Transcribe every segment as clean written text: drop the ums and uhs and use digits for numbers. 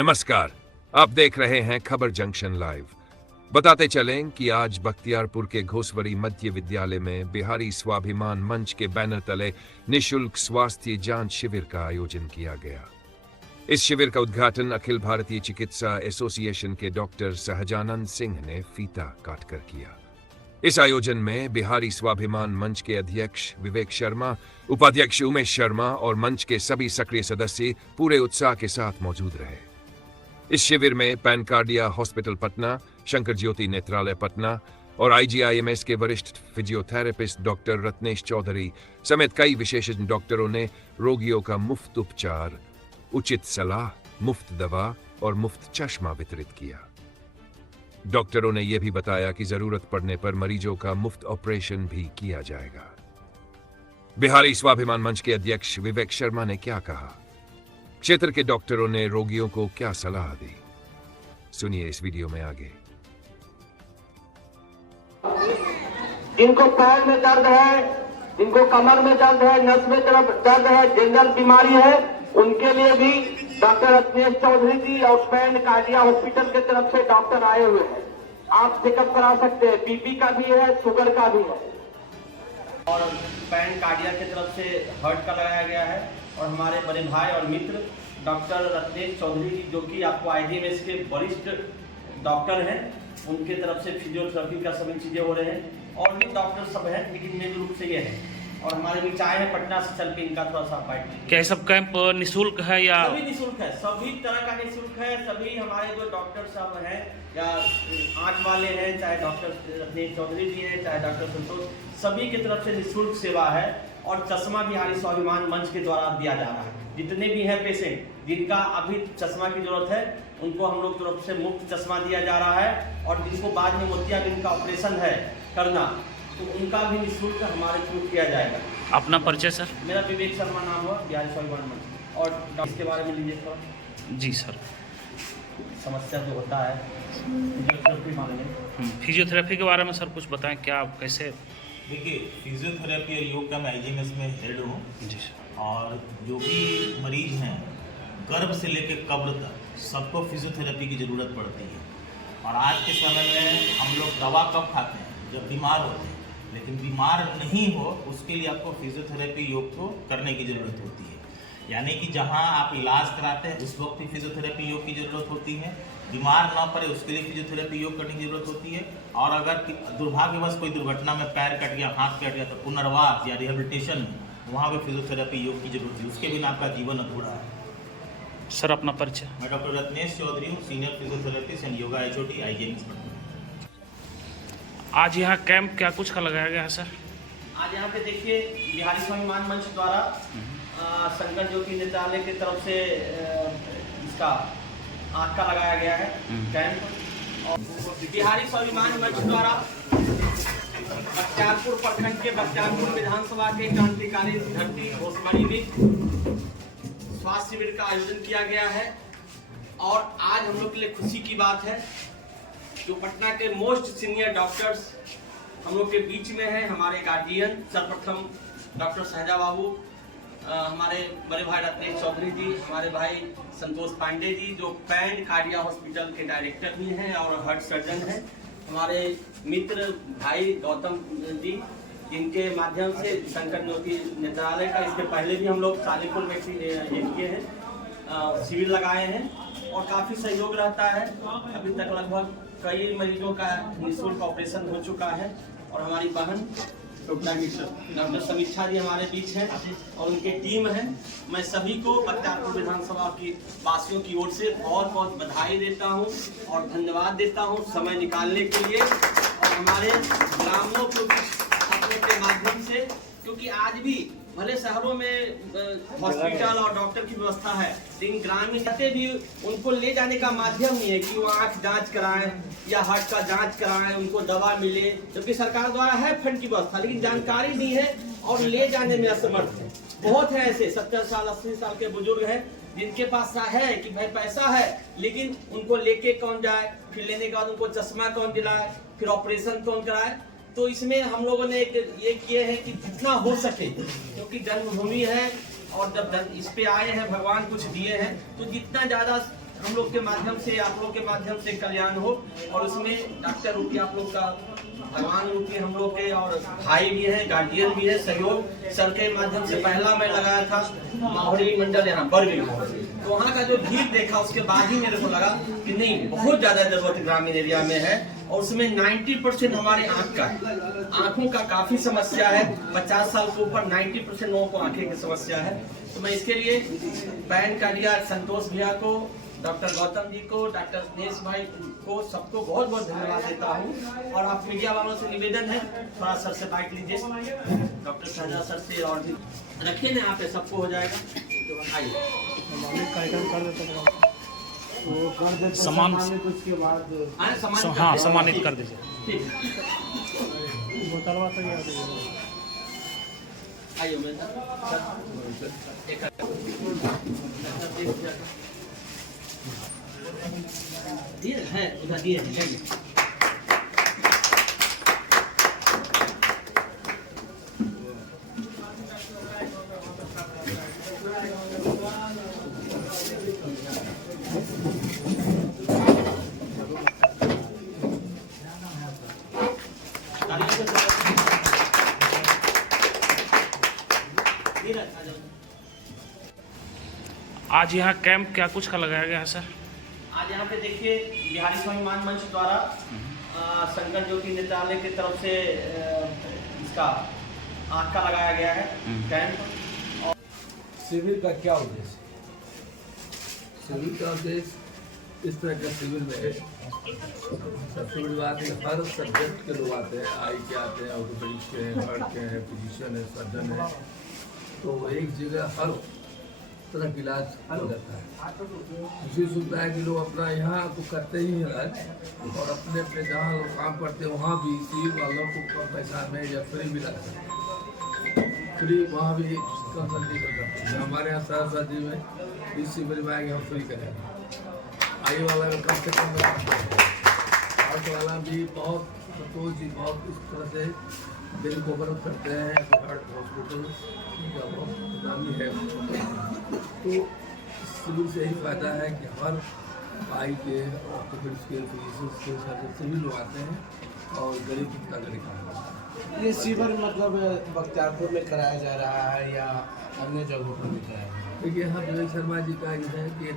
नमस्कार, आप देख रहे हैं खबर जंक्शन लाइव। बताते चलें कि आज बख्तियारपुर के घोसवरी मध्य विद्यालय में बिहारी स्वाभिमान मंच के बैनर तले निशुल्क स्वास्थ्य जांच शिविर का आयोजन किया गया। इस शिविर का उद्घाटन अखिल भारतीय चिकित्सा एसोसिएशन के डॉक्टर सहजानंद सिंह ने फीता काटकर किया। इस आयोजन में बिहारी स्वाभिमान मंच के अध्यक्ष विवेक शर्मा, उपाध्यक्ष उमेश शर्मा और मंच के सभी सक्रिय सदस्य पूरे उत्साह के साथ मौजूद रहे। इस शिविर में पैनकार्डिया हॉस्पिटल पटना, शंकर ज्योति नेत्रालय पटना और IGIMS के वरिष्ठ फिजियोथेरेपिस्ट डॉक्टर रत्नेश चौधरी समेत कई विशेषज्ञ डॉक्टरों ने रोगियों का मुफ्त उपचार, उचित सलाह, मुफ्त दवा और मुफ्त चश्मा वितरित किया। डॉक्टरों ने यह भी बताया कि जरूरत पड़ने पर मरीजों का मुफ्त ऑपरेशन भी किया जाएगा। बिहारी स्वाभिमान मंच के अध्यक्ष विवेक शर्मा ने क्या कहा, क्षेत्र के डॉक्टरों ने रोगियों को क्या सलाह दी, सुनिए इस वीडियो में आगे। जिनको पैर में दर्द है, जिनको कमर में दर्द है, नस में दर्द है, जनरल बीमारी है, उनके लिए भी डॉक्टर रत्नेश चौधरी जी और पैनकार्डिया हॉस्पिटल के तरफ से डॉक्टर आए हुए हैं। आप चेकअप करा सकते हैं, बीपी का भी है, शुगर का भी है। और पैनकार्डिया की तरफ से हार्ट का लगाया गया है और हमारे बड़े भाई और मित्र डॉक्टर रत्नेश चौधरी जी, जो कि आपको IGMS के वरिष्ठ डॉक्टर हैं, उनके तरफ से फिजियोथेरेपी का सभी चीज़ें हो रहे हैं और भी डॉक्टर सब हैं, लेकिन मेन रूप से ये है। और हमारे भी चाहे हैं पटना से चल के इनका थोड़ा सा बाइट। क्या सब कैंप निःशुल्क है या? सभी निःशुल्क है, सभी तरह का निःशुल्क है। सभी हमारे जो डॉक्टर साहब हैं या आँख वाले हैं, चाहे डॉक्टर रत्नेश चौधरी जी हैं, चाहे डॉक्टर संतोष, सभी की तरफ से निःशुल्क सेवा है। और चश्मा बिहारी स्वाभिमान मंच के द्वारा दिया जा रहा है। जितने भी हैं पेशेंट जिनका अभी चश्मा की जरूरत है, उनको हम लोग तरफ से मुफ्त चश्मा दिया जा रहा है। और जिनको बाद में मोतियाबिंद का ऑपरेशन है करना, तो उनका भी निःशुल्क हमारे थ्रू किया जाएगा। अपना परिचय सर? मेरा विवेक शर्मा नाम हुआ, बिहारी स्वाभिमान मंच। और इसके बारे में लीजिए थोड़ा। जी सर। समस्या जो होता है फिजियोथेरेपी मामले, फिजियोथेरेपी के बारे में सर कुछ बताएं, क्या कैसे? देखिए, फिजियोथेरेपी और योग का मैं IGMS में हेड हूँ। जी सर। और जो भी मरीज हैं, गर्भ से लेकर कब्र तक सबको फिजियोथेरेपी की ज़रूरत पड़ती है। और आज के समय में हम लोग दवा कब खाते हैं? जब बीमार होते हैं। लेकिन बीमार नहीं हो, उसके लिए आपको फिजियोथेरेपी योग को करने की ज़रूरत होती है। यानी कि जहाँ आप इलाज कराते हैं उस वक्त भी फिजियोथेरेपी योग की ज़रूरत होती है। बीमार ना पड़े उसके लिए फिजियोथेरेपी योग करने की ज़रूरत होती है। और अगर दुर्भाग्यवश कोई दुर्घटना में पैर कट गया, हाथ कट गया, तो पुनर्वास या रिहेबिलिटेशन में वहाँ भी फिजियोथेरेपी योग की जरूरत है। उसके बिना आपका जीवन अधूरा है। सर अपना परिचय? मैं डॉक्टर रत्नेश चौधरी हूँ, senior physiotherapist and yoga HOD IGMS Patna. आज यहाँ कैंप क्या कुछ का लगाया गया है सर? आज यहाँ पे देखिए बिहारी स्वाभिमान मंच द्वारा शंकर ज्योति नेत्रालय की तरफ से इसका आँख का लगाया गया है कैंप। और बिहारी स्वाभिमान मंच द्वारा बख्तियारपुर प्रखंड के बख्तियारपुर विधानसभा के क्रांतिकारी धरती घोसवरी में स्वास्थ्य शिविर का आयोजन किया गया है। और आज हम लोग के लिए खुशी की बात है, जो पटना के मोस्ट सीनियर डॉक्टर्स हम लोग के बीच में हैं। हमारे गार्जियन सर्वप्रथम डॉक्टर सहजा बाबू, हमारे बड़े भाई रत्नेश चौधरी जी, हमारे भाई संतोष पांडे जी, जो पैनकार्डिया हॉस्पिटल के डायरेक्टर भी हैं और हार्ट सर्जन हैं। हमारे मित्र भाई गौतम जी, जिनके माध्यम से शंकर ज्योति नेत्रालय का इसके पहले भी हम लोग सालीपुर में किए हैं, शिविर लगाए हैं और काफ़ी सहयोग रहता है। अभी तक लगभग कई मरीजों का निःशुल्क ऑपरेशन हो चुका है। और हमारी बहन डॉक्टर समीक्षा जी हमारे बीच हैं और उनके टीम है। मैं सभी को बख्तियारपुर विधानसभा की वासियों की ओर से बहुत बहुत बधाई देता हूं और धन्यवाद देता हूं समय निकालने के लिए और हमारे ग्रामों को अपने के माध्यम से, क्योंकि आज भी भले शहरों में हॉस्पिटल और डॉक्टर की व्यवस्था है, लेकिन ग्रामीण रहते भी उनको ले जाने का माध्यम नहीं है कि वो आँख जांच कराएं या हार्ट का जांच कराएं, उनको दवा मिले, जबकि सरकार द्वारा है फंड की व्यवस्था, लेकिन जानकारी नहीं है और ले जाने में असमर्थ है। बहुत है ऐसे 70 साल 80 साल के बुजुर्ग हैं जिनके पास है कि भाई पैसा है, लेकिन उनको लेके कौन जाए, फिर लेने के बाद उनको चश्मा कौन दिलाए, फिर ऑपरेशन कौन कराए। तो इसमें हम लोगों ने ये किए हैं कि जितना हो सके, क्योंकि जन्मभूमि है और जब इस पे आए हैं भगवान कुछ दिए हैं, तो जितना ज़्यादा हम लोग के माध्यम से, आप लोग के माध्यम से कल्याण हो। और उसमें डॉक्टर रूपी आप लोग का, भगवान रूपी हम लोग के, और भाई भी है, गार्जियन भी है, सहयोग सर के माध्यम से पहला मैं लगाया था माहौरी मंडल यहाँ बरगई, तो वहाँ का जो भीड़ देखा उसके बाद ही मेरे को लगा कि नहीं, बहुत ज्यादा जरूरत ग्रामीण एरिया में है। और उसमें 90% हमारे आंखों का काफी समस्या है। 50 साल के ऊपर 90% लोगों को आंखें की समस्या है। तो मैं इसके लिए पैन कार्डिया संतोष भैया को, डॉक्टर गौतम जी को, डॉक्टर दिनेश भाई को, सबको बहुत बहुत धन्यवाद देता हूँ। और आप मीडिया वालों से निवेदन है, थोड़ा सर से बाइक लीजिए, डॉक्टर शाहजहां सर से, और भी रखिए ना यहाँ पे, सबको हो जाएगा। आइए हाँ, सम्मानित कर दीजिए। ठीक आइए मैं दिए है, उधर दिए हैं। आज यहाँ कैंप क्या कुछ का लगाया गया है सर? आज यहाँ पे देखिए, बिहारी स्वाभिमान मंच द्वारा संकट ज्योति नेत्रालय की तरफ से इसका आँख का लगाया गया है कैंप। और शिविर का क्या उद्देश्य? शिविर का उद्देश्य इस तरह का शिविर में सबसे बड़ी बात है, हर सब्जेक्ट के लोग आते हैं, आई के आते हैं, ऑर्थोपेडिक्स के हैं, हार्ट के हैं, फिजिशियन है, सर्जन है, तो एक जगह हर तरह का इलाज हो जाता है। दूसरी सुविधा है कि लोग अपना यहाँ तो करते ही हैं इलाज, और अपने अपने जहाँ लोग काम करते हैं वहाँ भी शिविर वालों को कम पैसा में या फ्री भी इलाज करते हैं। फ्री वहाँ भी कंसल्टेशन करते हैं। हमारे यहाँ सहरसा जी में इस शिविर में आएंगे, हम फ्री करेंगे। आई वाला में कम से कम, हार्ट वाला भी बहुत, संतोष जी बहुत इस तरह से दिल को बरफ करते हैं। हार्ट हॉस्पिटल का बहुत नामी है। तो इस शिविर से यही फायदा है कि हर आई के, ऑर्थोपेडिक्स के, फिजिशियंस के सर्जन सभी लोग आते हैं और गरीब का गरीब काम। ये शिविर मतलब बख्तियारपुर में कराया जा रहा है या अन्य जगहों पर भी कराया जा रहा है? देखिए, यहाँ विवेक शर्मा जी का ये है कि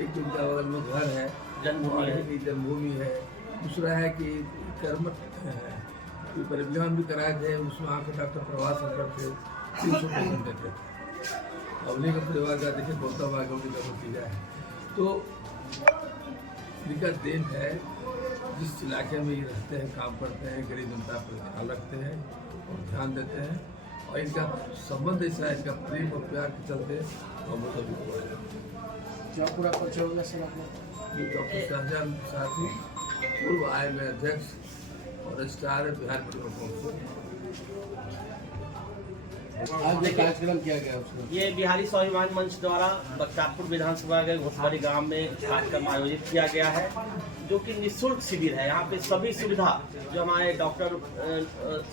एक उनका बगल में घर है, जन्मभूमि है। दूसरा है कि कर्मठ है, परिवहन भी कराए थे, उसमें आके डॉक्टर प्रभास शंकर थे, 300 पेशेंट देते थे। अवली का परिवार का देखिए, गौतम भागवत की तरफ की जाए तो इनका देन है। जिस इलाके में ये रहते हैं, काम करते हैं, गरीब जनता पर ख्याल रखते हैं और ध्यान देते हैं, और इनका संबंध ऐसा है, इनका प्रेम और प्यार के चलते हम लोग सभी को क्या पूरा परिचय होगा सर आपने? डॉक्टर शाहजहां साथी, पूर्व आय में अध्यक्ष और स्टार बिहार पेट्रोल पंप। आज ये कार्यक्रम किया गया उसमें? ये बिहारी स्वाभिमान मंच द्वारा बख्तियारपुर विधानसभा के घोसबाड़ी गांव में कार्यक्रम आयोजित किया गया है, जो कि निःशुल्क शिविर है। यहाँ पे सभी सुविधा, जो हमारे डॉक्टर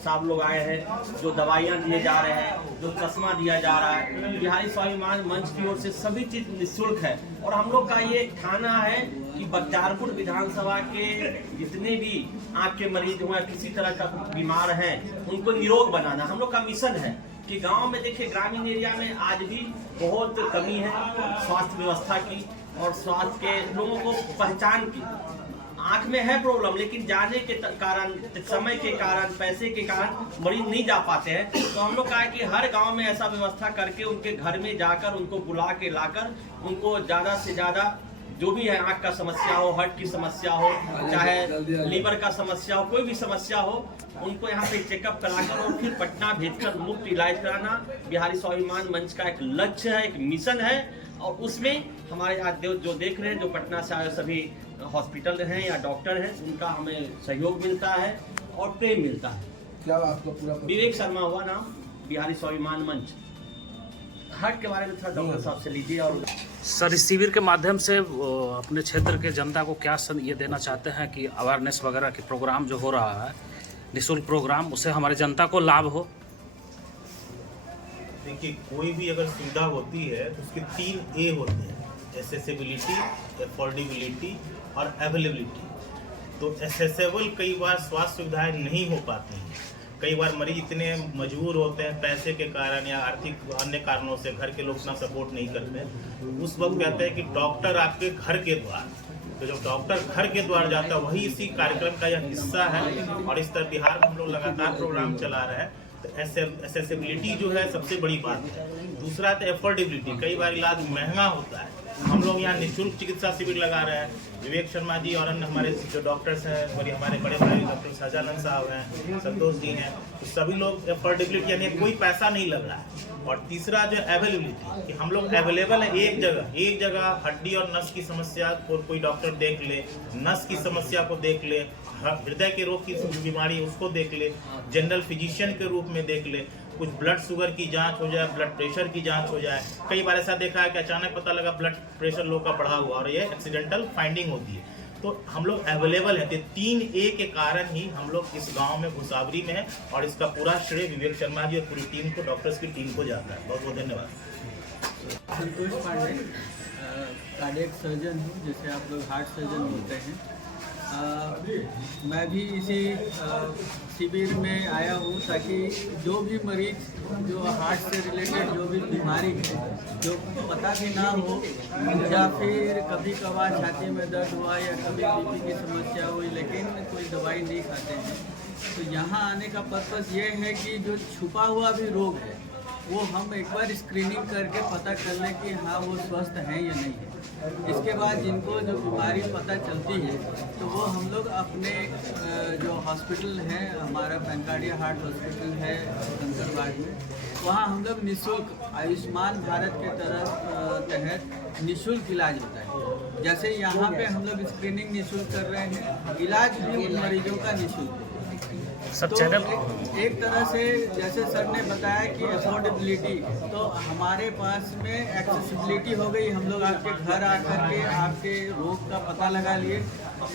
साहब लोग आए हैं, जो दवाइयाँ दिए जा रहे हैं, जो चश्मा दिया जा रहा है, बिहारी स्वाभिमान मंच की ओर से सभी चीज निःशुल्क है। और हम लोग का ये ठाना है कि बख्तियारपुर विधानसभा के जितने भी आँख के मरीज हुए, किसी तरह का बीमार हैं, उनको निरोग बनाना हम लोग का मिशन है। कि गांव में देखिए, ग्रामीण एरिया में आज भी बहुत कमी है स्वास्थ्य व्यवस्था की और स्वास्थ्य के लोगों को पहचान की। आंख में है प्रॉब्लम, लेकिन जाने के कारण, समय के कारण, पैसे के कारण मरीज नहीं जा पाते हैं। तो हम लोग कहा है कि हर गांव में ऐसा व्यवस्था करके उनके घर में जाकर, उनको बुला के लाकर, उनको ज़्यादा से ज़्यादा जो भी है, आंख का समस्या हो, हार्ट की समस्या हो, चाहे लीवर का समस्या हो, कोई भी समस्या हो, उनको यहाँ पे चेकअप कराकर और फिर पटना भेजकर मुफ्त इलाज कराना बिहारी स्वाभिमान मंच का एक लक्ष्य है, एक मिशन है। और उसमें हमारे आज जो देख रहे हैं, जो पटना से आए सभी हॉस्पिटल हैं या डॉक्टर हैं, उनका हमें सहयोग मिलता है और प्रेम मिलता है। क्या आपका पूरा? विवेक शर्मा हुआ नाम, बिहारी स्वाभिमान मंच। हार्ट के बारे में थोड़ा डॉक्टर साहब से लीजिए। और सर, इस शिविर के माध्यम से अपने क्षेत्र के जनता को क्या ये देना चाहते हैं कि अवेयरनेस वगैरह के प्रोग्राम जो हो रहा है, निःशुल्क प्रोग्राम, उससे हमारे जनता को लाभ हो? देखिए, कोई भी अगर सुविधा होती है तो उसके 3 A होते हैं। एसेसिबिलिटी, अफोर्डेबिलिटी और अवेलेबिलिटी। तो एसेसेबल कई बार स्वास्थ्य सुविधाएं नहीं हो पाती हैं। कई बार मरीज इतने मजबूर होते हैं पैसे के कारण या आर्थिक अन्य कारणों से, घर के लोग इतना सपोर्ट नहीं करते। उस वक्त कहते हैं कि डॉक्टर आपके घर के द्वार, तो जब डॉक्टर घर के द्वार जाता है वही इसी कार्यक्रम का यह हिस्सा है। और इस तरह बिहार में हम लोग लगातार प्रोग्राम चला रहे हैं। तो एसेसिबिलिटी जो है सबसे बड़ी बात है। दूसरा तो अफोर्डेबिलिटी, कई बार इलाज महंगा होता है। हम लोग यहाँ निःशुल्क चिकित्सा शिविर लगा रहे हैं। विवेक शर्मा जी और अन्य हमारे जो डॉक्टर्स हैं और हमारे बड़े भाई डॉक्टर शाहजानंद साहब हैं, संतोष जी हैं, तो सभी लोग अफोर्डेबिलिटी यानी कोई पैसा नहीं लग रहा है। और तीसरा जो अवेलेबिलिटी, कि हम लोग अवेलेबल है एक जगह हड्डी और नस की समस्या को कोई डॉक्टर देख ले, नस की समस्या को देख ले, हृदय के रोग की बीमारी उसको देख ले, जनरल फिजिशियन के रूप में देख ले, कुछ ब्लड शुगर की जांच हो जाए, ब्लड प्रेशर की जांच हो जाए। कई बार ऐसा देखा है कि अचानक पता लगा ब्लड प्रेशर लोग का बढ़ा हुआ और ये एक्सीडेंटल फाइंडिंग होती है। तो हम लोग अवेलेबल हैं। 3A के कारण ही हम लोग इस गांव में घुसावरी में हैं और इसका पूरा श्रेय विवेक शर्मा जी और पूरी टीम को, डॉक्टर्स की टीम को जाता है। बहुत बहुत धन्यवाद। संतोष पांडे, कार्डियक सर्जन हूँ, जैसे आप लोग हार्ट सर्जन बोलते हैं। मैं भी इसी शिविर में आया हूँ ताकि जो भी मरीज जो हार्ट से रिलेटेड जो भी बीमारी है, जो पता भी ना हो या फिर कभी कभार छाती में दर्द हुआ या कभी बीपी की समस्या हुई लेकिन कोई दवाई नहीं खाते हैं, तो यहाँ आने का पर्पज़ ये है कि जो छुपा हुआ भी रोग है वो हम एक बार स्क्रीनिंग करके पता कर लें कि हाँ वो स्वस्थ हैं या नहीं है। इसके बाद जिनको जो बीमारी पता चलती है तो वो हम लोग अपने जो हॉस्पिटल है, हमारा पेनकार्डिया हार्ट हॉस्पिटल है कंकरबाग में, वहाँ हम लोग निःशुल्क आयुष्मान भारत के तहत निःशुल्क इलाज होता है। जैसे यहाँ पे हम लोग स्क्रीनिंग निःशुल्क कर रहे हैं, इलाज भी उन मरीजों का निःशुल्क है। सब तो चैनल एक तरह से जैसे सर ने बताया कि अफोर्डेबिलिटी, तो हमारे पास में एक्सेसिबिलिटी हो गई। हम लोग आपके घर आकर के आपके रोग का पता लगा लिए।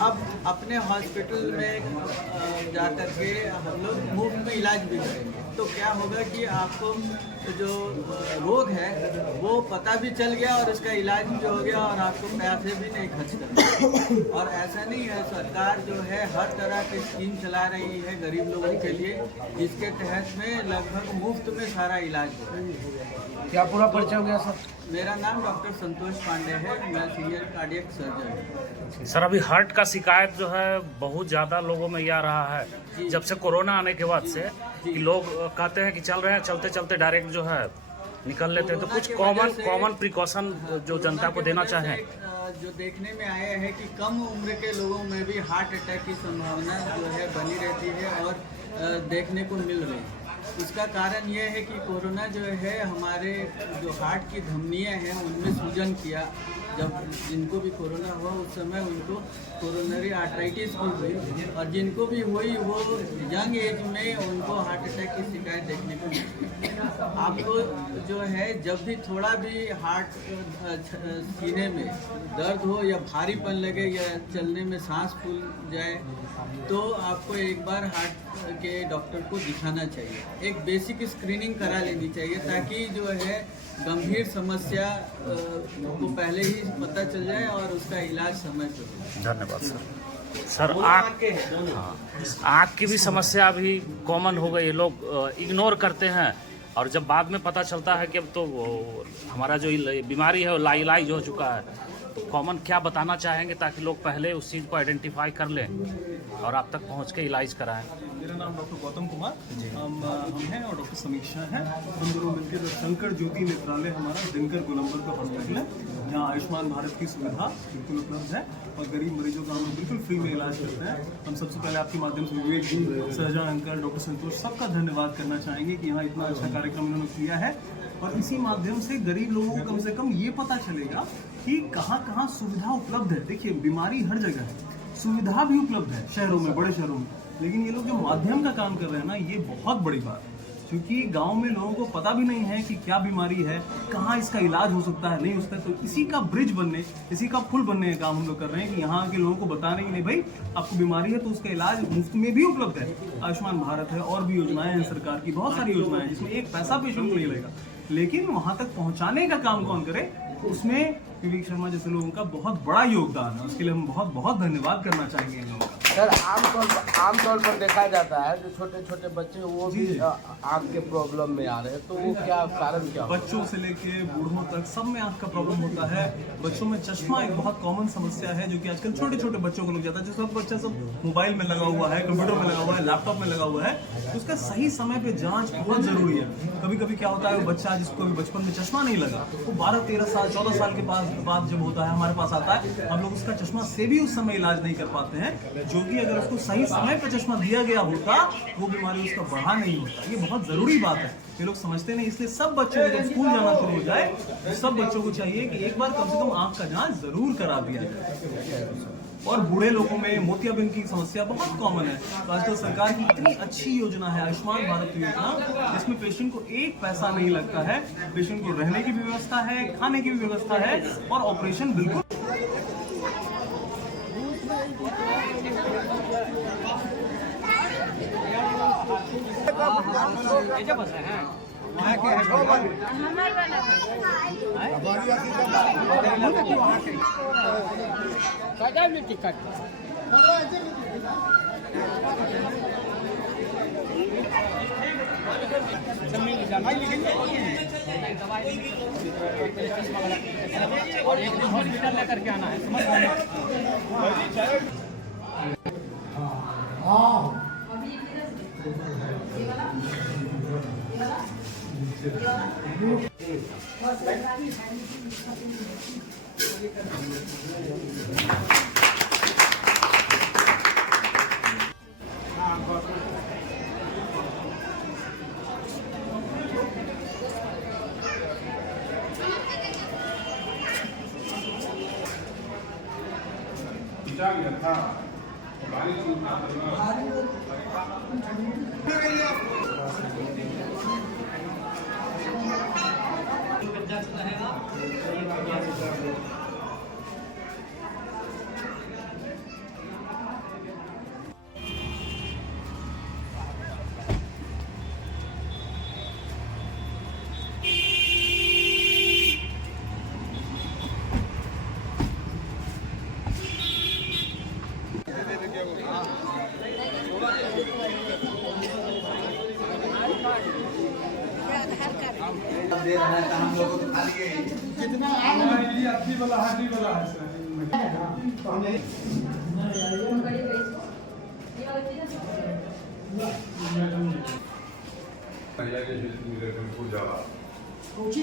अब अपने हॉस्पिटल में जा कर के हम लोग मुफ्त में इलाज भी करेंगे। तो क्या होगा कि आपको जो रोग है वो पता भी चल गया और उसका इलाज भी हो गया और आपको पैसे भी नहीं खर्च करना। और ऐसा नहीं है, सरकार जो है हर तरह की स्कीम चला रही है गरीब लोगों के लिए, जिसके तहत में लगभग मुफ्त में सारा इलाज हो रहा है। क्या पूरा परिचय हो गया सर? मेरा नाम डॉक्टर संतोष पांडे है, मैं सीनियर कार्डियक सर्जन हूँ। सर, अभी हार्ट का शिकायत जो है बहुत ज़्यादा लोगों में ये आ रहा है जब से कोरोना आने के बाद से, कि लोग कहते हैं कि चल रहे हैं, चलते चलते डायरेक्ट जो है निकल लेते हैं। तो कुछ कॉमन प्रिकॉशन जो जनता को देना चाहें। जो देखने में आया है कि कम उम्र के लोगों में भी हार्ट अटैक की संभावना जो है बनी रहती है और देखने को मिल रही है। इसका कारण यह है कि कोरोना जो है हमारे जो हार्ट की धमनियाँ हैं उनमें सूजन किया। जब जिनको भी कोरोना हुआ उस समय उनको कोरोनरी आर्थराइटिस भी हुई और जिनको भी हुई वो यंग एज में उनको हार्ट अटैक की शिकायत देखने को मिली। आपको जो है जब भी थोड़ा भी हार्ट सीने में दर्द हो या भारीपन लगे या चलने में सांस फूल जाए तो आपको एक बार हार्ट के डॉक्टर को दिखाना चाहिए। एक बेसिक स्क्रीनिंग करा लेनी चाहिए ताकि जो है गंभीर समस्या को पहले ही पता चल जाए और उसका इलाज समय पे हो। धन्यवाद सर। सर, आँख की भी समस्या अभी कॉमन हो गई, लोग इग्नोर करते हैं और जब बाद में पता चलता है कि अब तो हमारा जो बीमारी है वो लाइलाज हो चुका है, तो कॉमन क्या बताना चाहेंगे ताकि लोग पहले उस चीज़ को आइडेंटिफाई कर लें और आप तक पहुंच के इलाज कराएं? मेरा नाम डॉक्टर गौतम कुमार, हम हैं और डॉक्टर समीक्षा हैं। हम दोनों मिलकर शंकर ज्योति नेत्रालय हमारा दिनकर गोलंबर का हॉस्पिटल है, जहाँ आयुष्मान भारत की सुविधा बिल्कुल उपलब्ध है और गरीब मरीजों का हम लोग बिल्कुल फ्री में इलाज करते हैं। हम सबसे पहले आपके माध्यम से विवेक जी, सहजान अंकल, डॉक्टर संतोष, सबका धन्यवाद करना चाहेंगे कि यहाँ इतना अच्छा कार्यक्रम इन्होंने किया है और इसी माध्यम से गरीब लोगों को कम से कम ये पता चलेगा कि कहाँ कहाँ सुविधा उपलब्ध है। देखिए, बीमारी हर जगह है, सुविधा भी उपलब्ध है शहरों में, बड़े शहरों में, लेकिन ये लोग जो माध्यम का काम कर रहे हैं ना, ये बहुत बड़ी बात है। क्योंकि गांव में लोगों को पता भी नहीं है कि क्या बीमारी है, कहाँ इसका इलाज हो सकता है, नहीं हो सकता है। तो इसी का ब्रिज बनने, इसी का पुल बनने का काम हम लोग कर रहे हैं कि यहाँ के लोगों को बताने ही नहीं, भाई आपको बीमारी है तो उसका इलाज मुफ्त में भी उपलब्ध है। आयुष्मान भारत है और भी योजनाएं हैं सरकार की, बहुत सारी योजनाएं हैं जिसमें एक पैसा पेशेंट को नहीं लगेगा, लेकिन वहाँ तक पहुँचाने का काम कौन करे, उसमें विवेक शर्मा जैसे लोगों का बहुत बड़ा योगदान है, उसके लिए हम बहुत बहुत धन्यवाद करना चाहेंगे इन लोगों का। सर आमतौर पर देखा जाता है जो छोटे छोटे बच्चे वो भी आँख के प्रॉब्लम में आ रहे हैं, तो वो क्या कारण क्या होगा? बच्चों से लेके बूढ़ों तक सब में आँख का प्रॉब्लम होता है। बच्चों में चश्मा एक बहुत कॉमन समस्या है जो कि आजकल छोटे छोटे बच्चों को लग जाता है। जो सब बच्चा सब मोबाइल में लगा हुआ है, कंप्यूटर में लगा हुआ है, लैपटॉप में लगा हुआ है, उसका सही समय पे जांच बहुत जरूरी है। कभी कभी क्या होता है, वो बच्चा जिसको भी बचपन में चश्मा नहीं लगा, वो 12-13 साल 14 साल के बाद जब होता है हमारे पास आता है, हम लोग उसका चश्मा से भी उस समय इलाज नहीं कर पाते हैं, जो कि अगर उसको सही समय पर चश्मा दिया गया होता वो बीमारी उसका बढ़ा नहीं होता। ये बहुत जरूरी बात है, ये लोग समझते नहीं। इसलिए सब बच्चों को जब स्कूल जाना शुरू हो जाए तो सब बच्चों को चाहिए कि एक बार कम से कम आंख का जांच जरूर करा दिया जाए। और बूढ़े लोगों में मोतियाबिंद की समस्या बहुत कॉमन है। तो आजकल सरकार की इतनी अच्छी योजना है आयुष्मान भारत योजना, जिसमें पेशेंट को एक पैसा नहीं लगता है। पेशेंट को रहने की भी व्यवस्था है, खाने की भी व्यवस्था है और ऑपरेशन बिल्कुल और एक दिन हॉस्पिटल लेकर के आना है, समझ रहे हैं?